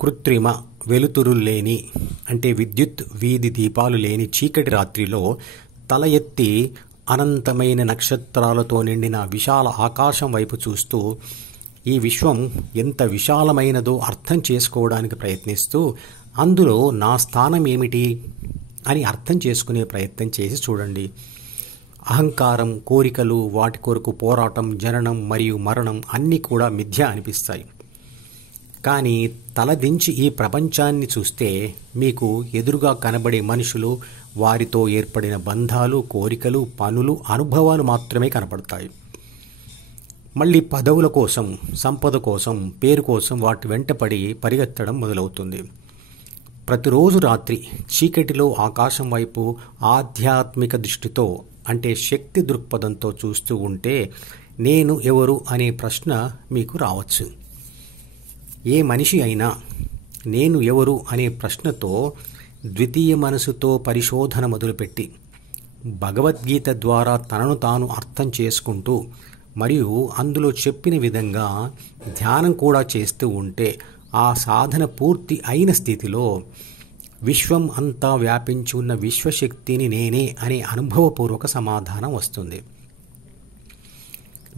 కృత్రిమ వెలుతురులు లేని అంటే విద్యుత్ వీధి దీపాలు లేని చీకటి రాత్రిలో తల ఎత్తి అనంతమైన నక్షత్రాలతో నిండిన విశాల ఆకాశం వైపు చూస్తూ ఈ విశ్వం ఎంత విశాలమైనదో అర్థం చేసుకోవడానికి ప్రయత్నిస్తూ అందులో నా స్థానం ఏమిటి అని అర్థం చేసుకునే ప్రయత్నం చేసి చూడండి. అహంకారం, కోరికలు, వాటి కొరకు పోరాటం, జననం మరియు మరణం అన్నీ కూడా మిథ్య అనిపిస్తాయి. కానీ తలదించి ఈ ప్రపంచాన్ని చూస్తే మీకు ఎదురుగా కనబడే మనుషులు, వారితో ఏర్పడిన బంధాలు, కోరికలు, పనులు, అనుభవాలు మాత్రమే కనపడతాయి. మళ్ళీ పదవుల కోసం, సంపద కోసం, పేరు కోసం వాటి వెంటపడి పరిగెత్తడం మొదలవుతుంది. ప్రతిరోజు రాత్రి చీకటిలో ఆకాశం వైపు ఆధ్యాత్మిక దృష్టితో అంటే శక్తి దృక్పథంతో చూస్తూ ఉంటే నేను ఎవరు అనే ప్రశ్న మీకు రావచ్చు. ఏ మనిషి అయినా నేను ఎవరు అనే ప్రశ్నతో ద్వితీయ మనసుతో పరిశోధన మొదలుపెట్టి భగవద్గీత ద్వారా తనను తాను అర్థం చేసుకుంటూ మరియు అందులో చెప్పిన విధంగా ధ్యానం కూడా చేస్తూ ఉంటే ఆ సాధన పూర్తి అయిన స్థితిలో విశ్వం అంతా వ్యాపించి ఉన్న విశ్వశక్తిని నేనే అనే అనుభవపూర్వక సమాధానం వస్తుంది.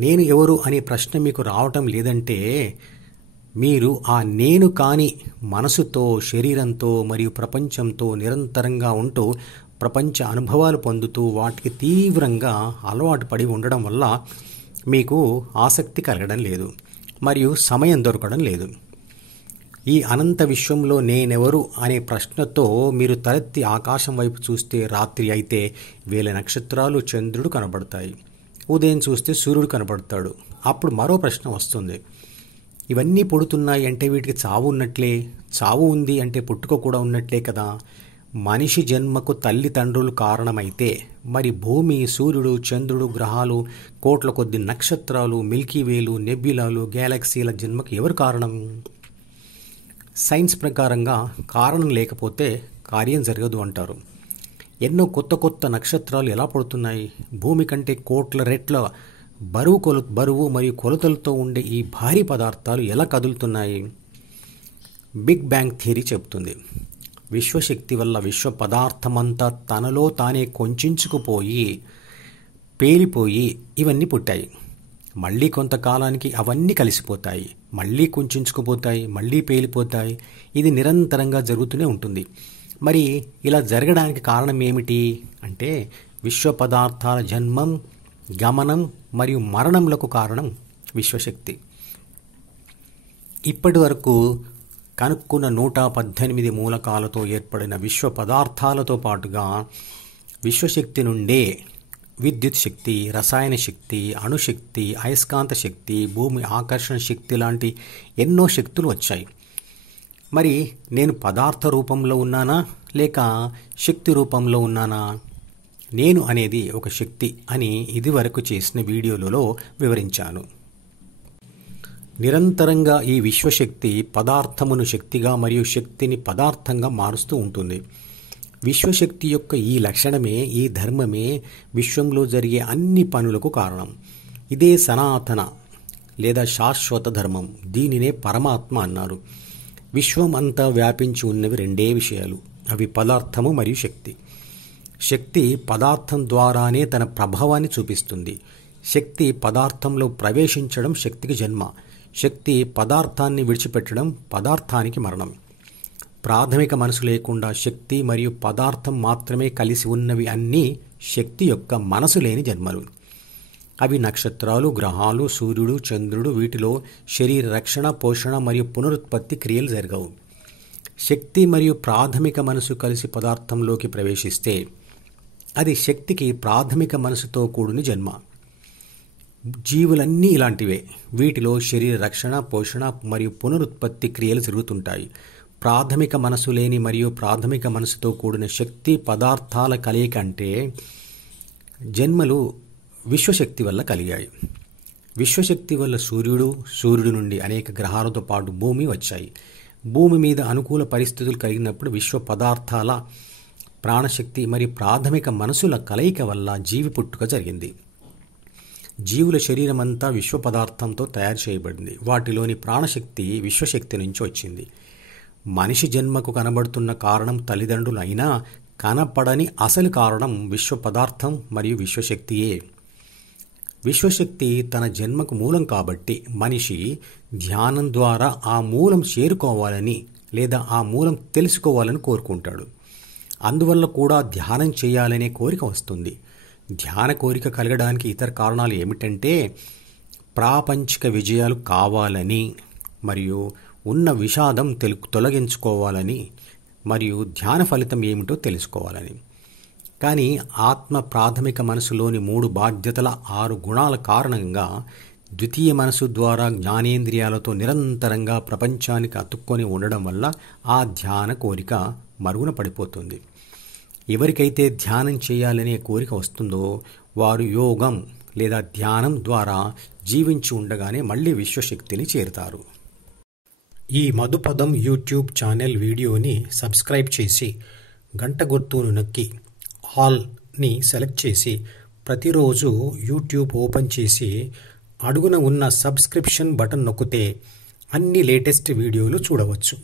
నేను ఎవరు అనే ప్రశ్న మీకు రావటం లేదంటే మీరు ఆ నేను కాని మనసుతో, శరీరంతో మరియు ప్రపంచంతో నిరంతరంగా ఉంటూ ప్రపంచ అనుభవాలు పొందుతూ వాటికి తీవ్రంగా అలవాటు పడి ఉండడం వల్ల మీకు ఆసక్తి కలగడం లేదు మరియు సమయం దొరకడం లేదు. ఈ అనంత విశ్వంలో నేనెవరు అనే ప్రశ్నతో మీరు తలెత్తి ఆకాశం వైపు చూస్తే రాత్రి అయితే వేల నక్షత్రాలు, చంద్రుడు కనబడతాయి. ఉదయం చూస్తే సూర్యుడు కనబడతాడు. అప్పుడు మరో ప్రశ్న వస్తుంది, ఇవన్నీ పుడుతున్నాయి అంటే వీటికి చావు ఉన్నట్లే, చావు ఉంది అంటే పుట్టుక కూడా ఉన్నట్లే కదా. మనిషి జన్మకు తల్లిదండ్రులు కారణమైతే మరి భూమి, సూర్యుడు, చంద్రుడు, గ్రహాలు, కోట్ల కొద్ది నక్షత్రాలు, మిల్కీవేలు, నెబ్యులాలు, గ్యాలక్సీల జన్మకు ఎవరు కారణం? సైన్స్ ప్రకారంగా కారణం లేకపోతే కార్యం జరగదు అంటారు. ఎన్నో కొత్త కొత్త నక్షత్రాలు ఎలా పడుతున్నాయి? భూమి కంటే కోట్ల రెట్ల బరువు మరియు కొలతలతో ఉండే ఈ భారీ పదార్థాలు ఎలా కదులుతున్నాయి? బిగ్ బ్యాంగ్ థియరీ చెబుతుంది, విశ్వశక్తి వల్ల విశ్వ పదార్థమంతా తనలో తానే కొంచుకుపోయి పేలిపోయి ఇవన్నీ పుట్టాయి. మళ్ళీ కొంతకాలానికి అవన్నీ కలిసిపోతాయి, మళ్ళీ కుంచుకుపోతాయి, మళ్ళీ పేలిపోతాయి. ఇది నిరంతరంగా జరుగుతూనే ఉంటుంది. మరి ఇలా జరగడానికి కారణం ఏమిటి అంటే విశ్వ పదార్థాల జన్మం, గమనం మరియు మరణంలకు కారణం విశ్వశక్తి. ఇప్పటి వరకు కనుక్కున్న 118 మూలకాలతో ఏర్పడిన విశ్వ పదార్థాలతో పాటుగా విశ్వశక్తి నుండే విద్యుత్ శక్తి, రసాయన శక్తి, అణుశక్తి, అయస్కాంత శక్తి, భూమి ఆకర్షణ శక్తి లాంటి ఎన్నో శక్తులు వచ్చాయి. మరి నేను పదార్థ రూపంలో ఉన్నానా లేక శక్తి రూపంలో ఉన్నానా? నేను అనేది ఒక శక్తి అని ఇదివరకు చేసిన వీడియోలలో వివరించాను. నిరంతరంగా ఈ విశ్వశక్తి పదార్థమును శక్తిగా మరియు శక్తిని పదార్థంగా మారుస్తూ ఉంటుంది. విశ్వశక్తి యొక్క ఈ లక్షణమే, ఈ ధర్మమే విశ్వంలో జరిగే అన్ని పనులకు కారణం. ఇదే సనాతన లేదా శాశ్వత ధర్మం. దీనినే పరమాత్మ అన్నారు. విశ్వం అంతా వ్యాపించి ఉన్నవి రెండే విషయాలు, అవి పదార్థము మరియు శక్తి. శక్తి పదార్థం ద్వారానే తన ప్రభావాన్ని చూపిస్తుంది. శక్తి పదార్థంలో ప్రవేశించడం శక్తికి జన్మ. శక్తి పదార్థాన్ని విడిచిపెట్టడం పదార్థానికి మరణం. ప్రాథమిక మనసు లేకుండా శక్తి మరియు పదార్థం మాత్రమే కలిసి ఉన్నవి అన్నీ శక్తి యొక్క మనసు లేని జన్మలు. అవి నక్షత్రాలు, గ్రహాలు, సూర్యుడు, చంద్రుడు. వీటిలో శరీర రక్షణ, పోషణ మరియు పునరుత్పత్తి క్రియలు జరగవు. శక్తి మరియు ప్రాథమిక మనసు కలిసి పదార్థంలోకి ప్రవేశిస్తే అది శక్తికి ప్రాథమిక మనసుతో కూడిన జన్మ. జీవులన్నీ ఇలాంటివే. వీటిలో శరీర రక్షణ, పోషణ మరియు పునరుత్పత్తి క్రియలు జరుగుతుంటాయి. ప్రాథమిక మనసు లేని మరియు ప్రాథమిక మనసుతో కూడిన శక్తి పదార్థాల కలయిక అంటే జన్మలు విశ్వశక్తి వల్ల కలిగాయి. విశ్వశక్తి వల్ల సూర్యుడు నుండి అనేక గ్రహాలతో పాటు భూమి వచ్చాయి. భూమి మీద అనుకూల పరిస్థితులు కలిగినప్పుడు విశ్వ పదార్థాల ప్రాణశక్తి మరియు ప్రాథమిక మనసుల కలయిక వల్ల జీవి పుట్టుక జరిగింది. జీవుల శరీరమంతా విశ్వ పదార్థంతో తయారు చేయబడింది. వాటిలోని ప్రాణశక్తి విశ్వశక్తి నుంచి వచ్చింది. మనిషి జన్మకు కనబడుతున్న కారణం తల్లిదండ్రులు అయినా కనపడని అసలు కారణం విశ్వ పదార్థం మరియు విశ్వశక్తియే. విశ్వశక్తి తన జన్మకు మూలం కాబట్టి మనిషి ధ్యానం ద్వారా ఆ మూలం చేరుకోవాలని లేదా ఆ మూలం తెలుసుకోవాలని కోరుకుంటాడు. అందువల్ల కూడా ధ్యానం చేయాలనే కోరిక వస్తుంది. ధ్యాన కోరిక కలగడానికి ఇతర కారణాలు ఏమిటంటే ప్రాపంచిక విజయాలు కావాలని మరియు ఉన్న విషాదం తొలగించుకోవాలని మరియు ధ్యాన ఫలితం ఏమిటో తెలుసుకోవాలని. కానీ ఆత్మ ప్రాథమిక మనసులోని 3 బాధ్యతల 6 గుణాల కారణంగా ద్వితీయ మనసు ద్వారా జ్ఞానేంద్రియాలతో నిరంతరంగా ప్రపంచానికి అతుక్కొని ఉండడం వల్ల ఆ ధ్యాన కోరిక మరుగున పడిపోతుంది. ఎవరికైతే ధ్యానం చేయాలనే కోరిక వస్తుందో వారు యోగం లేదా ధ్యానం ద్వారా జీవించి ఉండగానే మళ్ళీ విశ్వశక్తిని చేరుతారు. ఈ మధుపదం యూట్యూబ్ ఛానల్ వీడియోని సబ్స్క్రైబ్ చేసి గంట గుర్తును నొక్కి ఆల్ని సెలెక్ట్ చేసి ప్రతిరోజు యూట్యూబ్ ఓపెన్ చేసి అడుగున ఉన్న సబ్స్క్రిప్షన్ బటన్ నొక్కితే అన్ని లేటెస్ట్ వీడియోలు చూడవచ్చు.